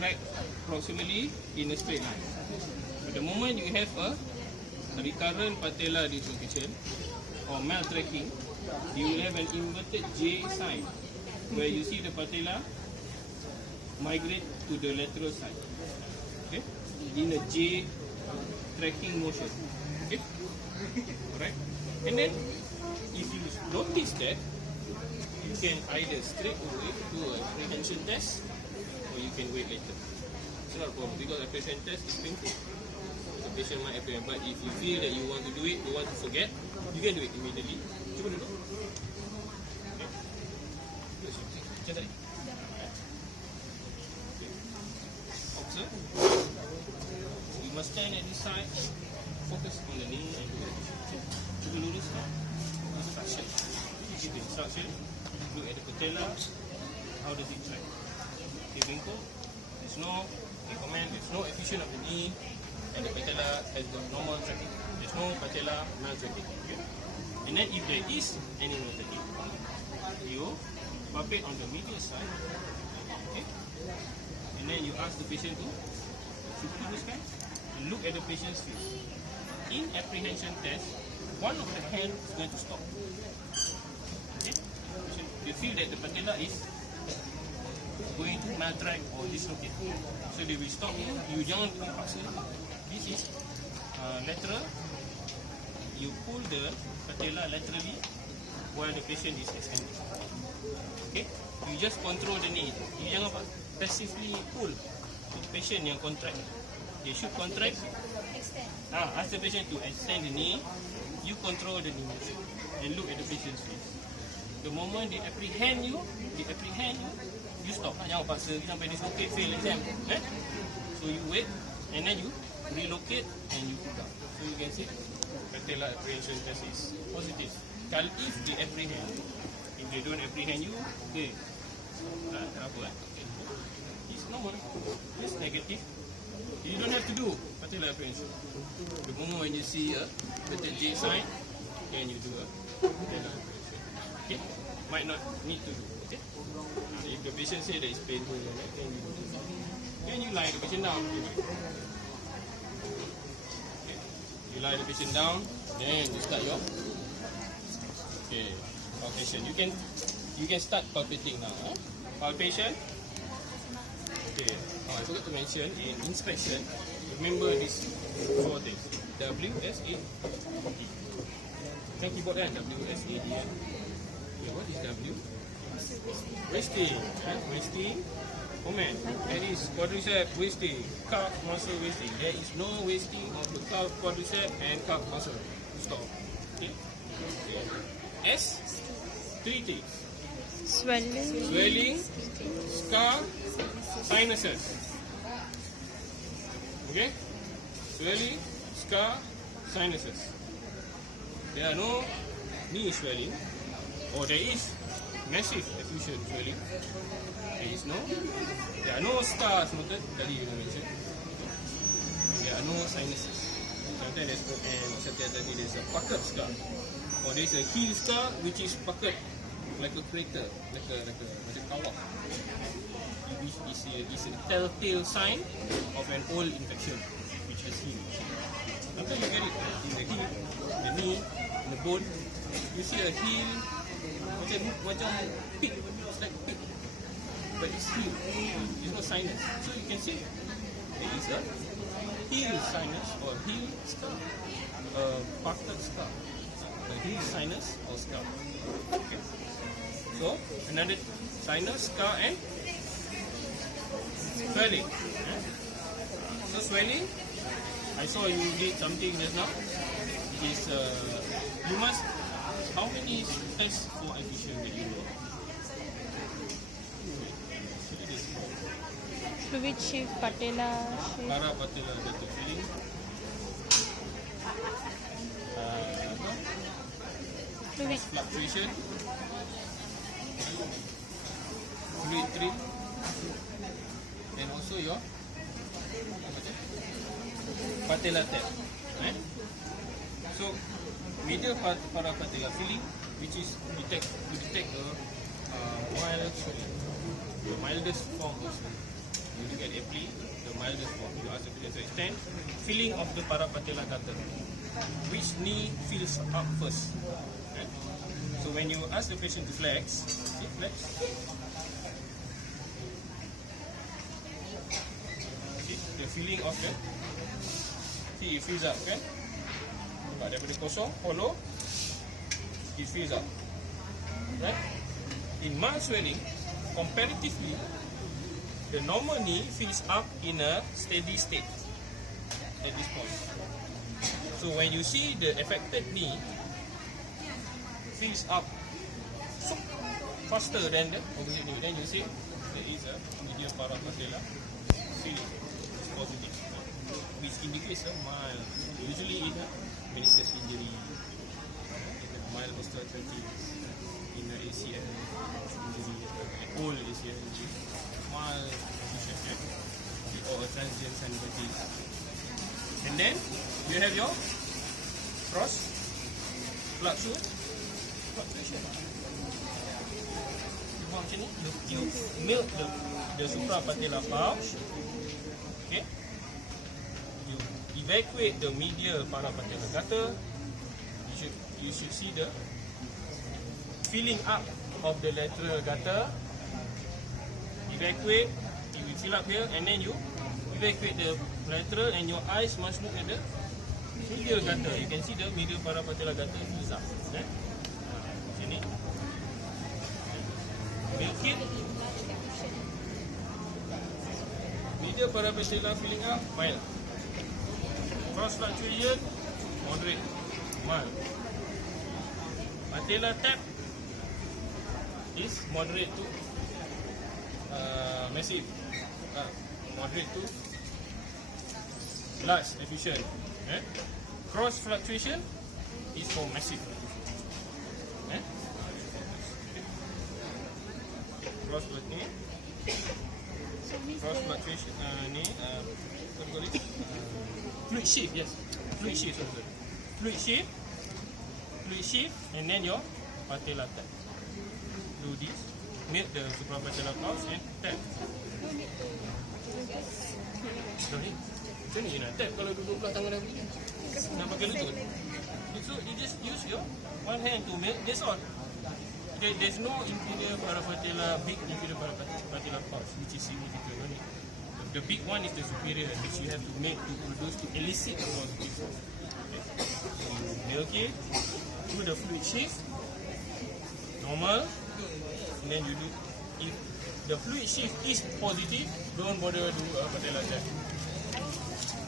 track approximately in a straight line. But the moment you have a recurrent patella dislocation or maltracking, you will have an inverted J sign where you see the patella migrate to the lateral side. Okay, in a J tracking motion. Okay, alright. And then if you notice that, you can either straight away do a apprehension test or you can wait later. It's not a problem because apprehension test is painful. The patient might apprehend, but if you feel that you want to do it, you want to forget, you can do it immediately. Cuba dulu. Okay. Macam tadi. Okay. Observe. You must stand at this side, focus on the knee and do it. Cuba lurus. Instruction. Give the instruction. Look at the patella. How does it track? Okay, bengkok. There's no recommend. There's no effusion of the knee, and the patella has got normal tracking. There's no patella maltracking. Okay? And then if there is any maltracking, you palpate on the medial side. Okay? And then you ask the patient to superluluskan and look at the patient's face. In apprehension test, one of the hands is going to stop. Okay? You feel that the patella is going to maltract or dislocate. So they will stop you. You jangan paksa. This is lateral. You pull the patella laterally while the patient is extended. Okay? You just control the knee. You jangan passively pull. The patient yang contract. They should contract. Ask the patient to extend the knee. You control the knee motion and look at the patient's face. The moment they apprehend you, you stop. Jangan paksa sampai dislocate, fail exam. So you wait and then you relocate and you put down. So you can see patella apprehension test is positive. Kalau if they apprehend you, if they don't apprehend you, okay. Kenapa okay. It's normal. It's negative. You don't have to do patella apprehension. The moment when you see a patella J sign, then you do a patella apprehension. Okay? Might not need to do. Okay? If the patient say that it's painful, then you do it. Then you lie the patient down. Okay. You lie the patient down, then you start your palpation. You can start palpating now. Palpation. Okay. I forgot to mention in inspection. Remember this four things. WSAD. Kan keyboard kan WSAD kan. Okay, what is W? Wasting. Wasting. Comment. That is quadriceps wasting. Calf muscle wasting. There is no wasting of the calf, quadriceps and calf muscle. Stop. Okay. S. Three things. Swelling, scar, sinuses. Okay? Swelling, scar, sinuses. There are no knee swelling, or there is massive effusion swelling. There are no scars noted. Tadi you mentioned. There are no sinuses. Sometimes there's a puckered scar, or there's a heel scar which is puckered like a crater, like a kawah. It's a telltale sign of an old infection which has healed. Sometimes you get it in the heel, the knee, in the bone. You see a heel macam pig, it's like pig, but it's healed. It's not sinus, so you can see there is a heel sinus or heel scar, puckered scar, a heel sinus or scar. Okay. So another sinus, scar and swelling. So swelling, I saw you did something just now. It is you must. How many tests for effusion that you know? Fluid shift, patella shift. Parapatella filling. Fluid Fluctuation. Fluid trim. And also your patella tap. So medial parapatella filling, which is to detect a mild swelling, the mildest form of swelling. You look at Epley, the mildest form. You ask the patient to extend. Feeling of the parapatella gutter. Which knee feels up first? Okay? So when you ask the patient to flex, see, flex. See, the feeling of the, see, it feels up, kan? Nampak daripada kosong, hollow, it feels up. Right? In mild swelling, comparatively, the normal knee feels up in a steady state at this point. So when you see the affected knee feels up faster than the opposite knee, then you say there is a medial parapatella feeling. It's positive, which indicates a mild, usually in a meniscus injury, in a mild osteoarthritis, in a ACL injury, old ACL injury, mild condition, or a transient synovitis. And then you have your cross fluctuation. You buat macam ni, you milk the suprapatellar pouch. Okay. You evacuate the medial parapatellar gutter. You should see the filling up of the lateral gutter. Evacuate, you will fill up here, and then you evacuate the lateral, and your eyes must look at the medial gutter. You can see the medial parapatellar gutter is up. Okay? Sini. Milk it. Medial parapatellar filling up, mild. Cross fluctuation, moderate, mild. Patellar tap is moderate to massive. Moderate to large efficient. Cross fluctuation is for massive. Cross fluctuation. Cross fluctuation ni what do you call it? Fluid shift, yes. Fluid shift, sorry. Fluid shift, and then your patellar tap. Do this, milk the suprapatellar pouch and tap. Sorry. Macam ni nak tap kalau duduk belah tangan aku ni. Nak pakai lutut. So you just use your one hand to milk. That's all. There's no inferior parapatellar, big inferior parapatellar pouch, which is significant. The big one is the superior, which you have to make to produce, to elicit the positive force. Okay. So you milk it, do the fluid shift, normal, and then you do, if the fluid shift is positive, don't bother do a patellar tap.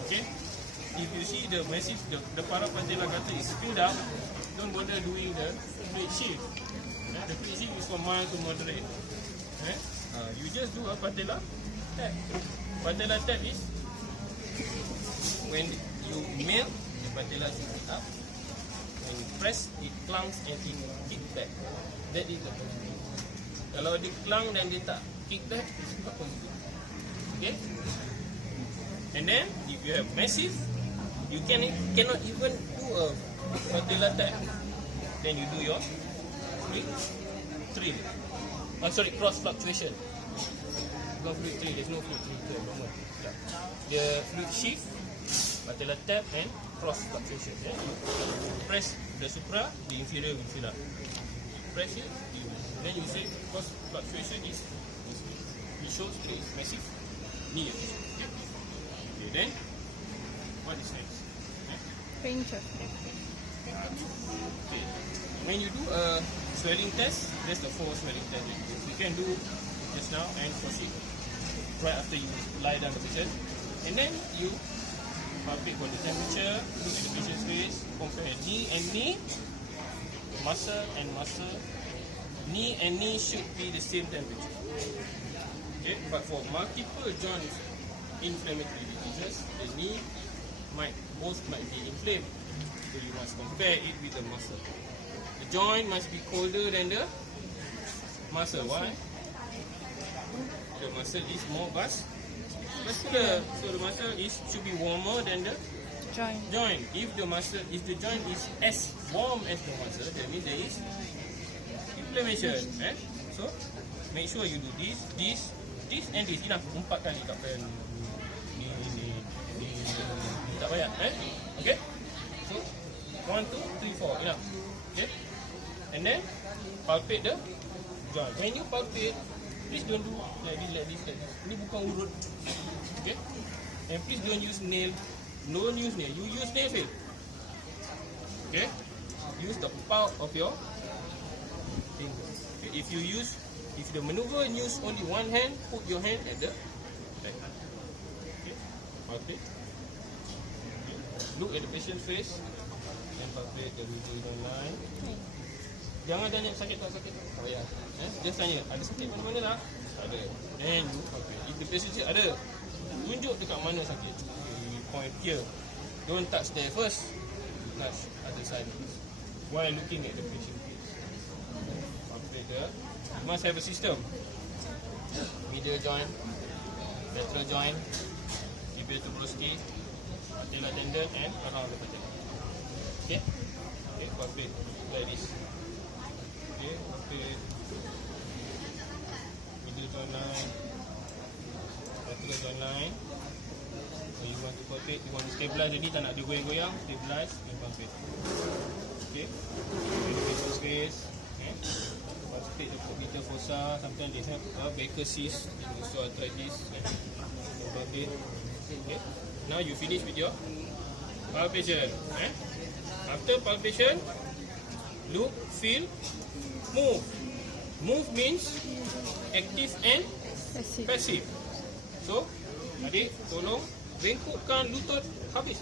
Okay? If you see the massive, the parapatellar gutter is filled up, don't bother doing the fluid shift. The fluid shift is from mild to moderate. Okay? You just do a patellar tap. Patellar tap is when you milk, the patella should be up. When you press, it clunks and it kicks back. That is the positive. Kalau dia clung dan dia tak kick back, it's not positive. Okay? And then, if you have massive, you cannot even do a patellar tap. Then you do your trill. Cross fluctuation. Not fluid trill, there's no fluid trill. The fluid shift, patellar tap and cross fluctuation. Yeah? You press the supra, the inferior will fill up. You press it, then you say cross fluctuation is it shows it is massive knee. Okay, then what is next? Range of Okay. When you do a swelling test, that's the 4 swelling test that you can do just now and proceed right after you lie down the patient. And then you palpate for the temperature, look at the patient's face, compare knee and knee, muscle and muscle. Knee and knee should be the same temperature. Okay, but for multiple joint inflammatory diseases, the knee might be inflamed. So you must compare it with the muscle. The joint must be colder than the muscle. Why? The muscle is more vascular. So the muscle should be warmer than the joint. If the joint is as warm as the muscle, that means there is inflammation. So make sure you do this, this and this. Enough. 4 kali tak payah ni. Tak payah. Okay. So 1, 2, 3, 4. Enough. Okay. And then palpate the joint. When you palpate, please don't do like this. Ini bukan urut. Okay. And please don't use nail. Don't use nail. You use nail file. Okay. Use the palm of your finger. Okay. If the maneuver use only one hand, put your hand at the back. Okay. Palpate. Okay. Look at the patient's face and palpate the regional line. Jangan tanya sakit tak sakit. Tak payah. Just tanya ada sakit mana-mana tak? Tak ada. Then you palpate. If the patient say ada, tunjuk dekat mana sakit. You point here. Don't touch there first. Touch other side while looking at the patient face. Palpate there. You must have a system. Medial joint, lateral joint, tibial tuberosity, patellar tendon and around the patella. Okay? Okay, palpate like this. Okay, palpate. Medial joint line, lateral joint line. So you want to palpate, you want to stabilize, jadi tak nak dia goyang-goyang, stabilize and palpate. Okay? Patient's face. Okay? Palpate the popliteal fossa. Sometimes they have Baker cyst, osteoarthritis. Palpate. Okay? Now you finish with your palpation. After palpation, look, feel, move. Move means active and passive. So, adik tolong bengkokkan lutut habis.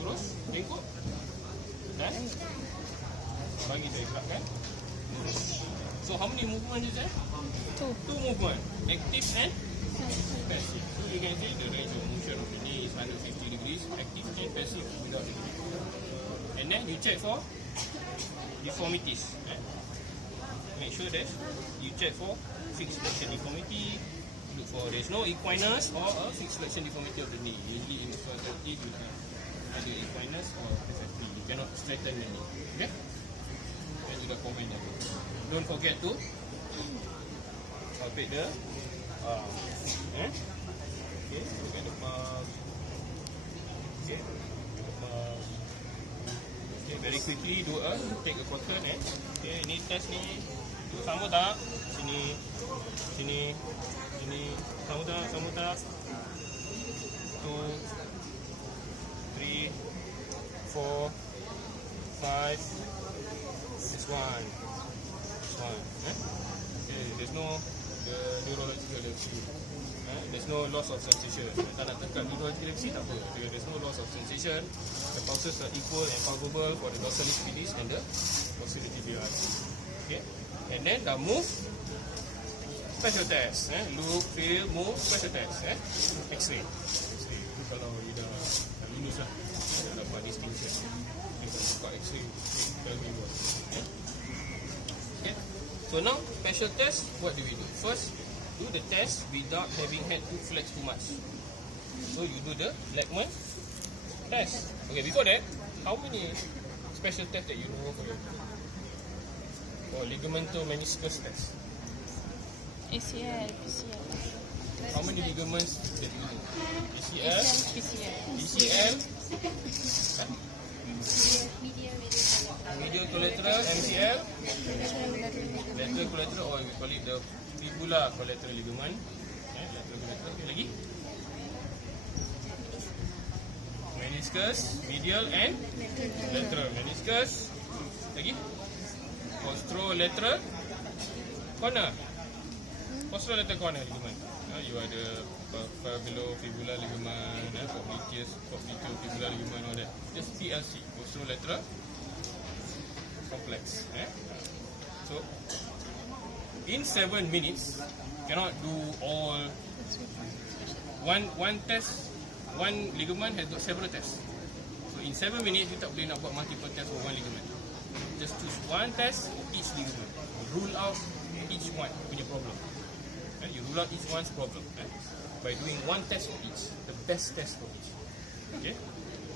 Lurus, bengkok. Dan bagi saya gerakkan. So how many movement is that? 2 movement. Active and passive. So you can see the range of motion of the knee is 150 degrees, active and passive without the knee. And then you check for deformities. Make sure that you check for fixed flexion deformity. Look for there's no equinus or a fixed flexion deformity of the knee. Usually in osteoarthritis you have either equinus or FFP. You cannot straighten the knee. Okay? And you dah comment that. Don't forget to palpate the arm. Okay, look at the palm. Okay, the palm. Okay, very quickly take a cotton okay, ini test ni. Sama tak? Sini. Sama tak? 2, 3, 4, 5. This one. Okay, there's no the neurological deficit. There's no loss of sensation. Tak nak tekan neurological deficit tak apa. There's no loss of sensation. The pulses are equal and palpable for the dorsalis pedis and the dorsal tibialis. Okay, and then the move. Special test. Look, feel, move. Special test. X-ray. Itu kalau you dah lulus lah, dah dapat distinction. Kita buka X-ray. Tell me what. Okay. So now special test. What do we do? First, do the test without having had to flex too much. So you do the Lachman test. Okay. Before that, how many special tests that you know for ligamento meniscus test? ACL, PCL. How many ligaments that you do? ACL, PCL. Medial collateral, MCL, lateral collateral, or we call it the fibula collateral ligament. Lateral collateral. Okay, lagi? Meniscus, medial and lateral. Meniscus. Lagi? Posterolateral corner. Posterolateral corner ligament. You ada fibular ligament, popliteal fibular ligament, all that. Just PLC, posterolateral complex. So, in 7 minutes, cannot do all. One test, one ligament has got several tests. So, in 7 minutes, you tak boleh nak buat multiple tests for one ligament. Just choose one test for each ligament. Rule out each one punya problem. You rule out each one's problem by doing one test for each, the best test for each. Okay,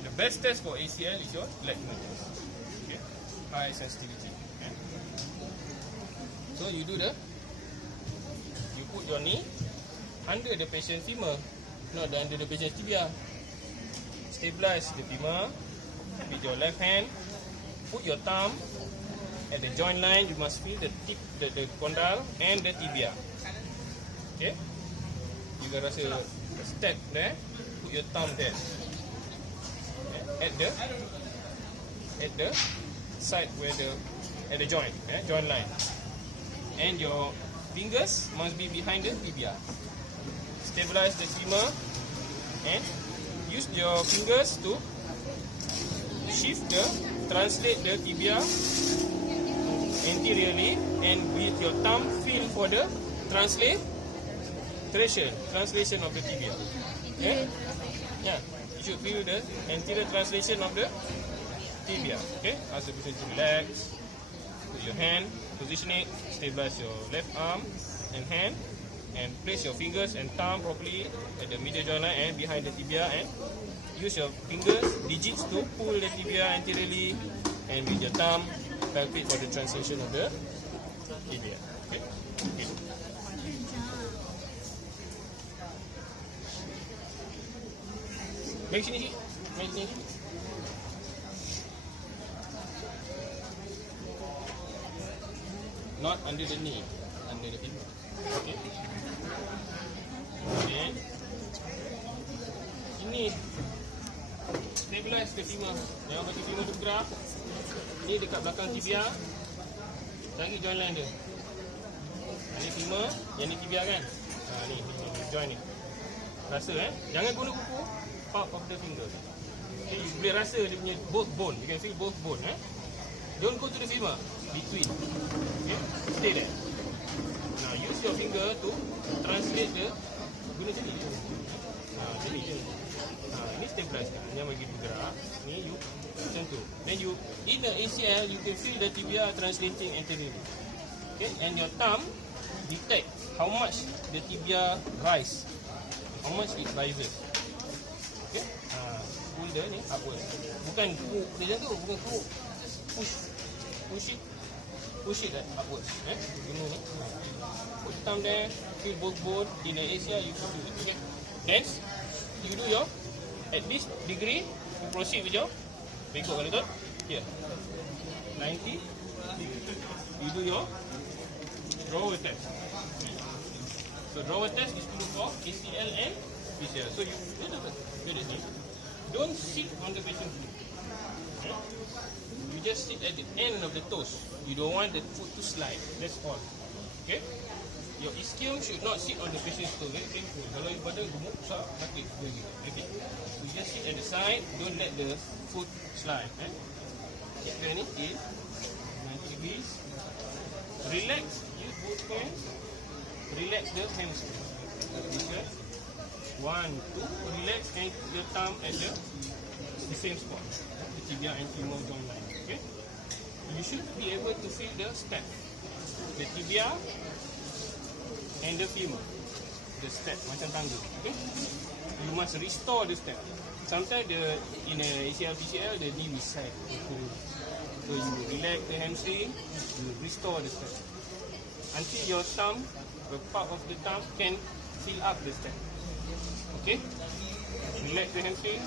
the best test for ACL is your Lachman test. Okay, high sensitivity. So you do the your knee under the patient femur, not under the patient tibia. Stabilize the femur with your left hand. Put your thumb at the joint line. You must feel the tip, the condyle and the tibia. Okay. You can rasa a step there. Put your thumb there. At the side where at the joint, joint line. And your fingers must be behind the tibia. Stabilize the femur and use your fingers to translate the tibia anteriorly, and with your thumb feel for the translation of the tibia. Okay? Yeah, you should feel the anterior translation of the tibia. Okay, ask the patient to relax. Put your hand, position it, stabilize your left arm and hand, and place your fingers and thumb properly at the medial joint line and behind the tibia, and use your fingers, digits to pull the tibia anteriorly, and with your thumb palpate for the translation of the tibia. Okay. Okay. Mari sini. Mari sini. Not under the knee, under the femur. Okay. Okay. Ini stabilize the femur. Jangan bagi femur tu bergerak. Ini dekat belakang tibia. Cari joint line dia. Ini femur, yang ni tibia kan? Ni joint ni. Rasa jangan guna kuku. Part of the finger. Okay, you boleh rasa dia punya both bone. You can feel both bone. Don't go to the femur. Between. Okay, stay there. Now use your finger to translate the. Guna sini. Sini je. Ini stabilize kan. Jangan bagi bergerak. Ni you macam tu. Then you in the ACL you can feel the tibia translating anteriorly. Okay, and your thumb detect how much the tibia rise, how much it rises. Okay, pull the ni upwards. Bukan keruk dia macam tu, bukan keruk. Push it upwards. Guna ni. Put thumb there, feel both bone. In the ACL you do it. Okay. Then you do your at this degree. You proceed with your bengkok kali tu. Here. 90. You do your drawer test. So drawer test is to look for ACL and PCL. So you don't sit on the patient foot. Okay? You just sit at the end of the toes. You don't want the foot to slide. That's all. Okay? Your ischium should not sit on the patient's toe. Very painful. Kalau you badan gemuk, besar, sakit. Okay? You just sit at the side. Don't let the foot slide. Keep ni in 90 degrees. Relax. Use both hands. Relax the hamstring. Relax. 1, 2. Relax and put your thumb at the same spot. The tibia and femur joint line. Okay? You should be able to feel the step. The tibia and the femur. The step macam tangga. Okay? You must restore the step. Sometimes in a ACL PCL the knee will side. So you relax the hamstring, you restore the step until your thumb, the part of the thumb can fill up the step. Okay? Relax the hamstring,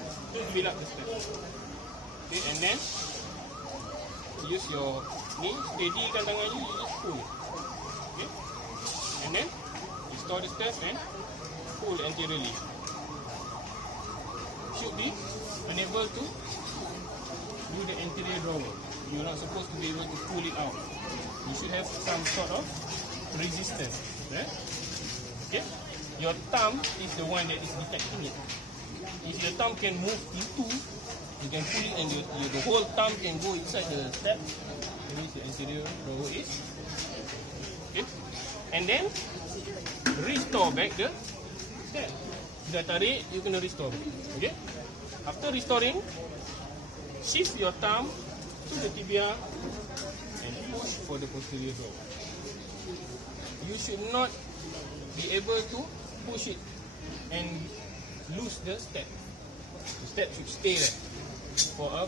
fill up the step. Okay, and then use your knee, steadykan tangan you, just pull. Okay? And then restore the step and pull anteriorly. Should be unable to do the anterior drawer. You're not supposed to be able to pull it out. You should have some sort of resistance. Okay? Your thumb is the one that is detecting it. If your thumb can move into, you can pull it and the whole thumb can go inside the step. That means the anterior drawer is. Okay? And then restore back the step. Sudah tarik, you kena restore. Okay? After restoring, shift your thumb to the tibia and push for the posterior drawer. You should not be able to push it and lose the step. The step should stay there for a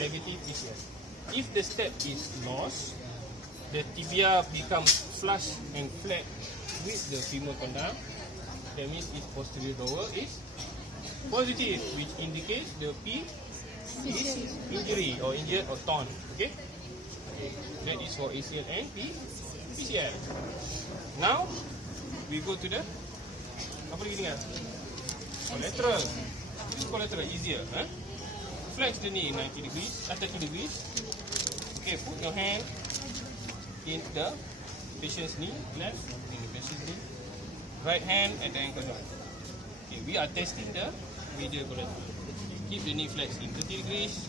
negative PCL. If the step is lost, the tibia becomes flush and flat with the femur condyle, that means its posterior lower is positive, which indicates the P is injury or injured or torn. Okay, that is for ACL and PCL. Now we go to the apa lagi tinggal? Collateral. This is collateral, easier. Flex the knee 90 degrees, 30 degrees. Okay, put your hand in the patient's knee, left in the patient's knee, right hand at the ankle joint. Okay, we are testing the medial collateral. Keep the knee flexed in 30 degrees,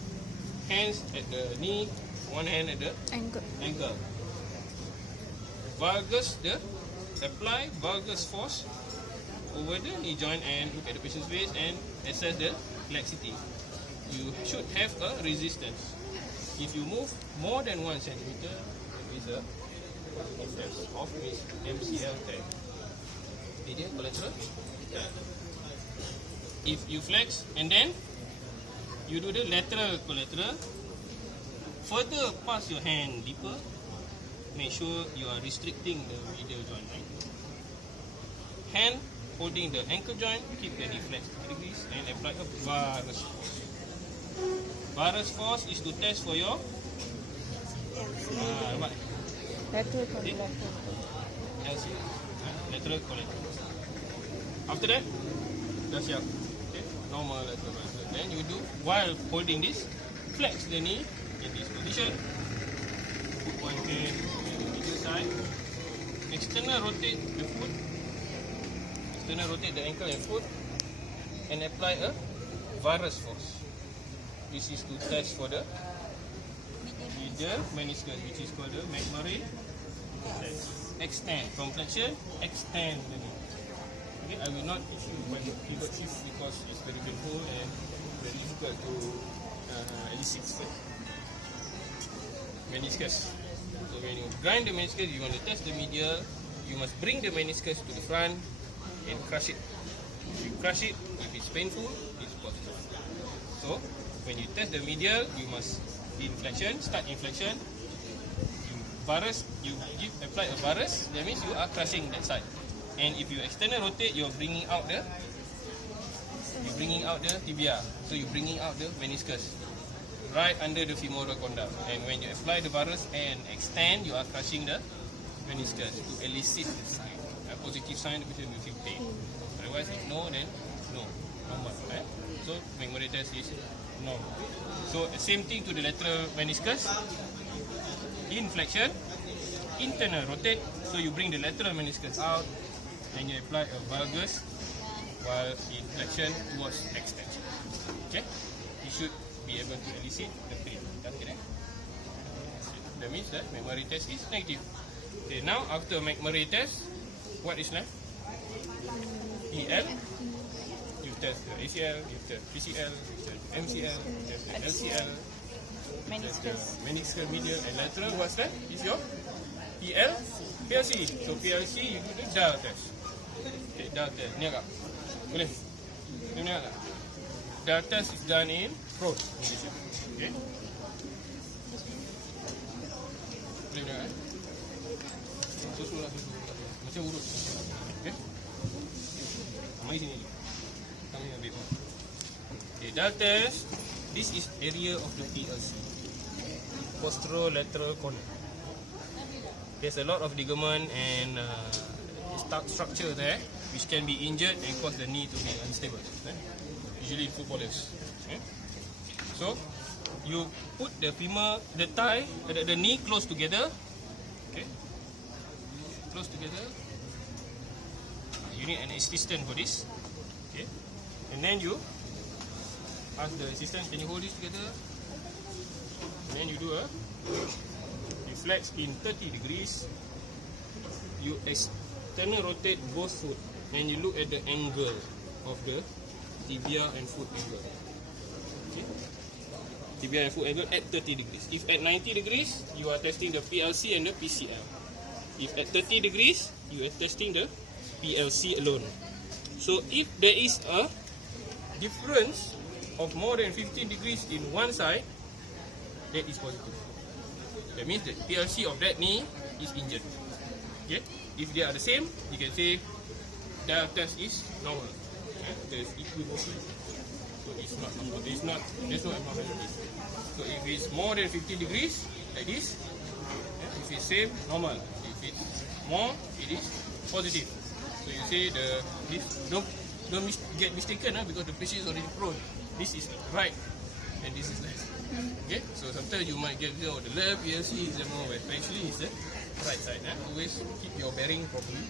hands at the knee, one hand at the ankle. Apply valgus force over the knee joint and look at the patient's face and assess the laxity. You should have a resistance. If you move more than 1 centimeter, there is a test of MCL tag. Medial collateral tag. If you flex and then you do the lateral collateral, further pass your hand deeper, make sure you are restricting the medial joint. Right? Hand holding the ankle joint, keep the knee flexed 30 degrees and apply a varus force. Varus force is to test for your Lateral collateral. LC, lateral collateral. After that, dah siap. Okay, normal lateral collateral. Then you do, while holding this, flex the knee in this position. Put one hand on the medial side. External rotate the foot. External rotate the ankle and foot. And apply a varus force. This is to test for the medial meniscus, which is called the McMurray test. Extend from flexion, extend the knee. Okay, I will not teach you when pivot shift because it's very painful and very difficult to elicit meniscus. So when you grind the meniscus, you want to test the medial. You must bring the meniscus to the front and crush it. If you crush it, if it's painful, it's positive. So when you test the medial, you must inflection, start inflection. You apply a varus, that means you are crushing that side. And if you external rotate, you're bringing out the tibia. So you're bringing out the meniscus right under the femoral condyle. And when you apply the varus and extend, you are crushing the meniscus to elicit the sign. A positive sign, the patient will feel pain. Otherwise, if no, then no, normal. So McMurray test is normal. So same thing to the lateral meniscus. Inflection, internal rotate. So you bring the lateral meniscus out and you apply a valgus while inflection towards extension. Okay, you should be able to elicit the pain. Okay, that means that McMurray test is negative. Okay, now after McMurray test, what is left? EL. You test the ACL, you test PCL, you test MCL, you test the LCL, meniscus medial and lateral. What's that? Is your PL, PLC. So PLC, you do the DAL test. Okay, DAL test. Ni agak. Boleh? Ni agak. DAL test is done in prone position. Okay. Boleh dengar? Susul. Macam urut. Okay. Mari sini. Kami ambil. Okay, DAL test. This is area of the PLC, posterolateral corner. There's a lot of ligament and structure there which can be injured and cause the knee to be unstable. Usually footballers. So you put the femur, the thigh, the knee close together. Okay, close together. You need an assistant for this. Okay, and then you ask the assistant, can you hold this together? And then you do you flex in 30 degrees. You external rotate both foot and you look at the angle of the tibia and foot angle. Okay? Tibia and foot angle at 30 degrees. If at 90 degrees, you are testing the PLC and the PCL. If at 30 degrees, you are testing the PLC alone. So if there is a difference of more than 15 degrees in one side, that is positive. That means the PLC of that knee is injured. Okay, if they are the same, you can say their test is normal. There's equivalent. So it's not normal. There's no abnormality. So if it's more than 50 degrees, like this, if it's same, normal. If it's more, it is positive. So you say don't get mistaken because the patient is already prone. This is right and this is left. Okay, so sometimes you might get the left PLC is the more, but actually it's the right side. Always keep your bearing properly.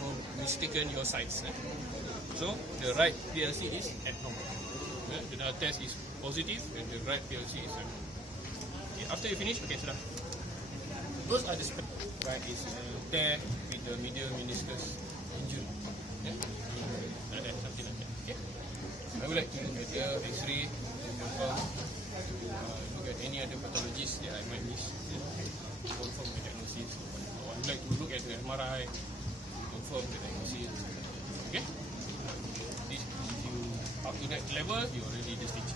Don't mistaken your sides. So the right PLC is abnormal. The test is positive and the right PLC is abnormal. Okay, after you finish, okay, sudah. Those are the right is tear with the medial meniscus injury. Something like that. Okay. I would like to look at the X-ray to confirm, look at any other pathologies that I might miss. Confirm the diagnosis. Or I would like to look at the MRI to confirm the diagnosis. Okay. This, if you up to that level, you already the stage.